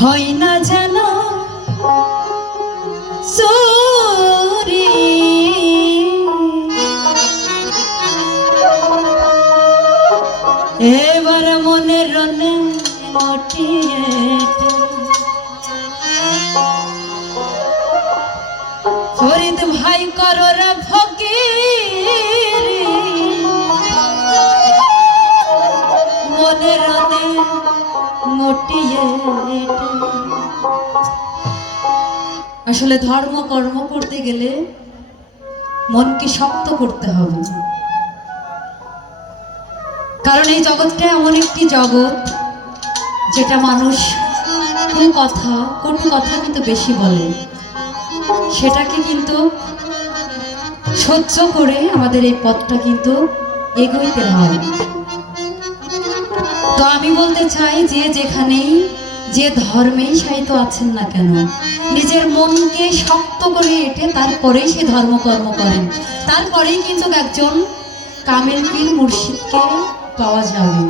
হয় না যেন চুরি এবার মনের রনে মটিয়ে ফরিদ ভাই কররা ফকির মনের রনে মটিয়ে। আসলে ধর্ম কর্ম করতে গেলে মনকে শক্ত করতে হবে, কারণ এই জগৎটা এমন একটি জগৎ যেটা মানুষ কটু কথা কিন্তু বেশি বলে, সেটাকে কিন্তু সহ্য করে আমাদের এই পথটা কিন্তু এগোইতে হয়। তো আমি বলতে চাই যে যেখানেই যে ধর্মেই সাহিত্য আছেন না কেন, নিজের মনকে শক্ত করে এঁটে তারপরেই সে ধর্মকর্ম করেন, তারপরেই কিন্তু একজন কামেল পীর মুর্শিদকে পাওয়া যাবে।